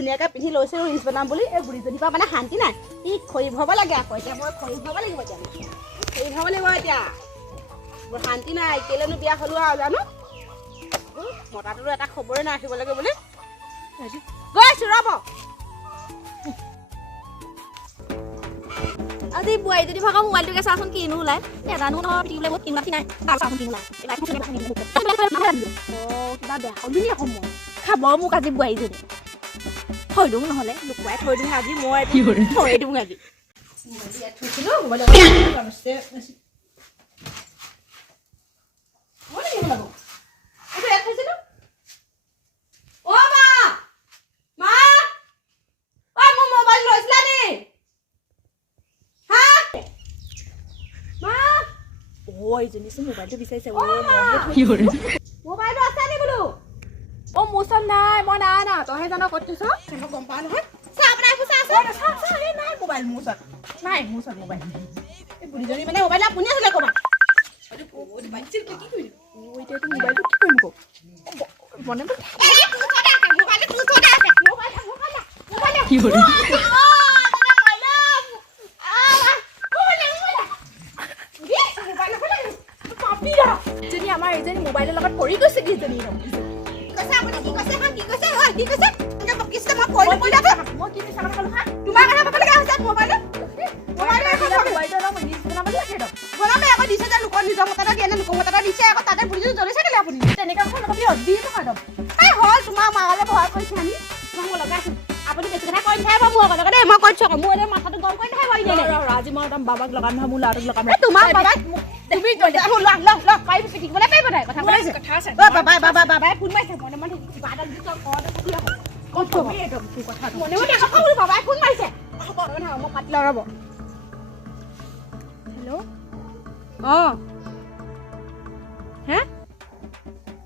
ধুনীয়াকৈ পিন্ধি লৈছোঁ ৰিলছ বনাম বুলি এই বুঢ়ীজনীৰ পৰা মানে শান্তি নাই ই খৰি ভৰাব লাগে আকৌ এতিয়া মই খৰি ভৰাব লাগিব এতিয়া খৰি ভৰাব লাগিব এতিয়া বৰ শান্তি নাই কেলেনো বিয়া হ'লো আৰু জানো মতাটোতো এটা খবৰে নাৰাখিব লাগে বুলি গৈ আছোঁ ৰ'ব আজি বোৱাৰী যদি ভাগৰ মোবাইলটোকে চাচোন কিনো ওলাই এটানো নহয় পিটিবলৈ বহুত কিনো নাই চাচোন কিনো ওলাই কিবা বেয়া হ'লি নি সময় খাব মোক আজি বোৱাৰীজনী থৈ দিওঁ নহ'লে লুকুৱাই থৈ দিওঁ আজি মই থৈ দিওঁ আজি থৈছিলোঁ মোবাইল মোবাইলটো বিচাৰিছে মোবাইলটো আছে নি বোলো মোৰ ওচৰত নাই মই নাই না তইহে জান ক'ত থৈছ মই গম পাওঁ নহয় চাহ আপোনাৰ এইবোৰ চাহ আছে নাই মোবাইল মোৰ ওচৰত নাই মোৰ ওচৰত মোবাইল এই বুঢ়ীজনী মানে মোবাইল আপুনি আছিলে ক'ৰবাত এতিয়াতো মোবাইলটো কি কৰিম আকৌ মনে আমাৰ এইজনী মোবাইলৰ লগত পৰি গৈছে কি এজনী আজি মই বাবাক লগাম নহয় মোৰ ল'ৰাটোক লগাম তোমাৰ বাবাক তুমি পাৰিব পিটিকিবলৈ পাৰিব নাই কথা কৈছে কথা আছে বাবাই ফোন মাৰিছে মনে মনে বাদাল ক'ত ক'ব একদম কথা মনে মনে বাবাই ফোন মাৰিছে মই পাতি লগাব হেল্ল' অঁ হে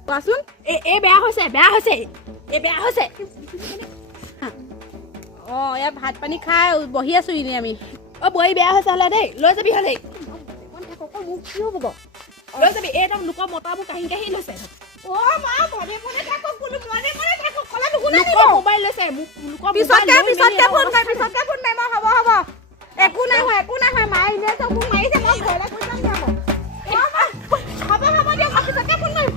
কোৱাচোন এই বেয়া হৈছে এই বেয়া হৈছে অঁ ইয়াত ভাত পানী খাই বহি আছো এনেই আমি বোৱাৰী বেয়া হৈছে হ'লে দেই লৈ যাবি হ'লে মোক কি হ'ব লৈ যাবি একদম লোকৰ মতাবোৰ কাহি কাহি লৈছে মোবাইল লৈছে পিছতকে ফোন মাৰি মই হ'ব একো নাই মায়ে এনেই চব মোক মাৰিছে মই ঘৰলৈ কৈ যাম হ'ব দিয়ক মই পিছতকে ফোন মাৰিম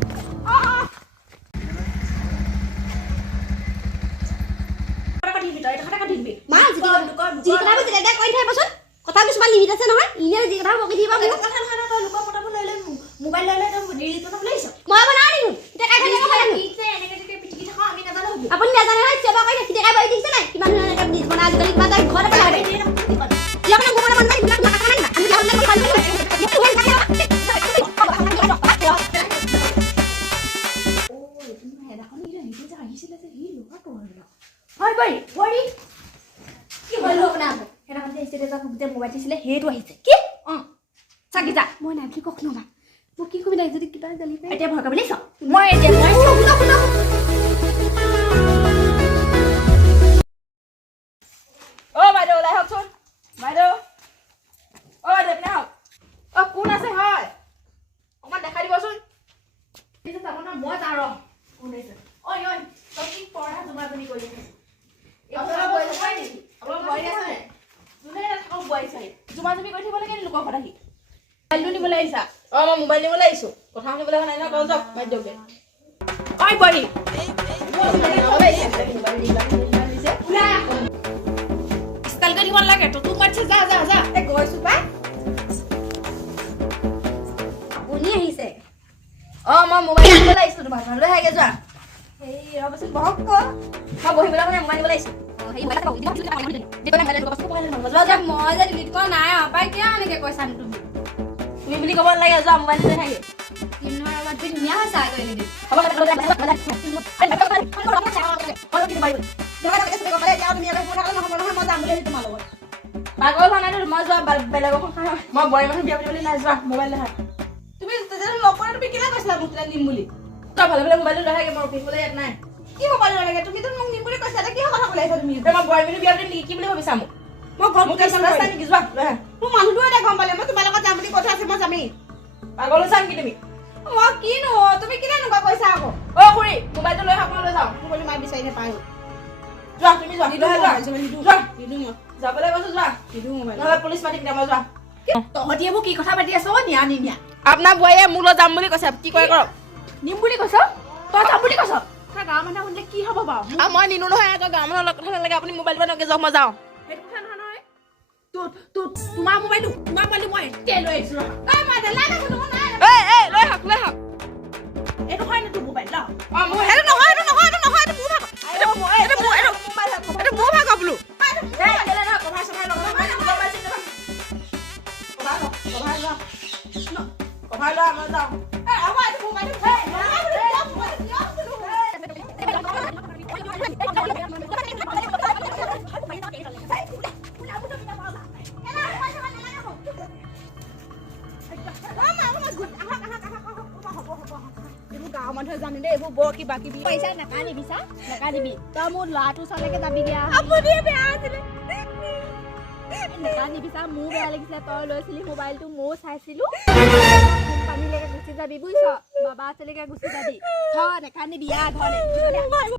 কথা কিছুমান লিমিট আছে নহয় ইনে যি কথা বকি দিবা মোবাইল লৈ ৰিলিজ বনাবলৈ আহিছ মই বনাও নিনো এতিয়া কাই খালি মই এনেকে যদি পিটিকি থাকো আমি নাজানো আপুনি নাজানে হয় চেবা কৰি দেখি দেখাই বহি দিছে নাই কিমান এনেকে নিজ বনাই আজিকালি কিবা তাই ঘৰতে পেলাই দে ইয়াৰ মানে মোবাইল মন নাই বিলাক নাকা নাই আমি যাওঁলে মই খালি মোবাইল দিছিলে সেইটো আহিছে কি চাকি যা মই নাই বুলি কওক নবা মোক কি কবি নাই যদি কিবা গালি পাই এতিয়া ভয় কৰিবলৈ চাওঁ মই এতিয়া বাইদেউ ওলাই আহকচোন বাইদেউ দেখিনা হওক কোন আছে হয় অকণমান দেখাই দিবচোন যাব ন মই যাওঁ ৰ কোন আছে ঐ তই কি পঢ়া জুমাজনী কৰি আছে জুমাজুমি কৰি থাকিব লাগে লোকৰ ঘৰত আহি মোবাইলটো নিবলৈ আহিছা মই মোবাইল নিবলৈ আহিছো কথা শুনিবলৈ নাই নহয় তই যাওক বাইদেউকে ঐ বোৱাৰী ষ্টাইল কৰি দিব নালাগে তোৰ মাতিছে যা গৈছো পাই আপুনি আহিছে মই মোবাইল নিবলৈ আহিছো তোমাৰ ঘৰলৈ আহে যোৱা সেই ৰবচোন বহক মই বহি পেলাই মানে মোবাইল নিবলৈ আহিছো মই যে ডিলিট কৰা নাই পাই কিয় এনেকে কৈছা তুমি বুলি ক'ব নালাগে যোৱা মোবাইল লৈ থাকে ধুনীয়া হৈছে পাগল হোৱা নাই মই যোৱা বেলেগৰ মই বোৱাৰী মানুহ বিয়া পাতিবলৈ নাই যোৱা মোবাইল দেখা তুমি নকৰা তুমি কেলে কৈছিলা মোক নিম বুলি তই ভালে ভালে মোবাইলটো লৈ থাকে মই ৰখিবলৈ ইয়াত নাই কি মোবাইল লাগে তুমি তো মোক নিম বুলি কৈছা কি কথা ক'লে তুমি মই বোৱাৰী মানুহ বিয়া পাতি কি বুলি ভাবিছা মোক মই ঘৰত মোক নেকি যোৱা মোৰ মানুহটো এটা গম পালে মই তোমাৰ লগত যাম বুলি কথা আছে মই যামেই পাগল হৈছা নেকি তুমি মই কিনো তুমি কেলে এনেকুৱা কৈছা আকৌ খুৰী মোবাইলটো লৈ আহক মই লৈ যাওঁ মোবাইলটো মায়ে বিচাৰি নাপায় যোৱা তুমি যোৱা নিদিওঁ যোৱা নিদিওঁ যোৱা নিদিওঁ মই যাবলৈ কৈছো যোৱা নিদিওঁ মোবাইল নহ'লে পুলিচ মাতি পিটাম যোৱা তহঁতি এইবোৰ কি কথা পাতি আছ নিয়া নিনিয়া আপোনাৰ বোৱাৰীয়ে মোৰ লগত যাম বুলি কৈছে কি কৰে কৰক নিম বুলি কৈছ তই যাম বুলি কৈছ তই গাঁৱৰ মানুহে শুনিলে কি হ'ব বাৰু আৰু মই নিনো নহয় আকৌ গাঁৱৰ মানুহৰ লগত কথা নালাগে আপুনি মোবাইলটো নকে যাওক মই যাওঁ সেইটো কথা নহয় নহয় তোমাৰ মোবাইলটো মই এতিয়া লৈ আহিছো এই লৈ আহক এইটো হয় নে তোৰ মোবাইল ন মোৰ এইটো নহয় এইটো মোৰ ভাগৰ বোলো কভাৰ চভাৰ লগাব কভাৰ লোৱা মই যাওঁ এইবোৰ গাঁৱৰ মানুহে জানে দেই এইবোৰ বৰ কিবা কিবি পইচা নাকানিবি চা নাকানিবি তই মোৰ ল'ৰাটোৰ ওচৰলৈকে যাবি দিয়া আপুনি বেয়া আছিলে নাকানিবি চা মোৰ বেয়া লাগিছিলে তই লৈছিলি মোবাইলটো ময়ো চাইছিলো পানীলৈকে গুচি যাবি বুজিছ বাবা ওচৰলৈকে গুচি যাবি থ নাকানিবি ঘৰলৈ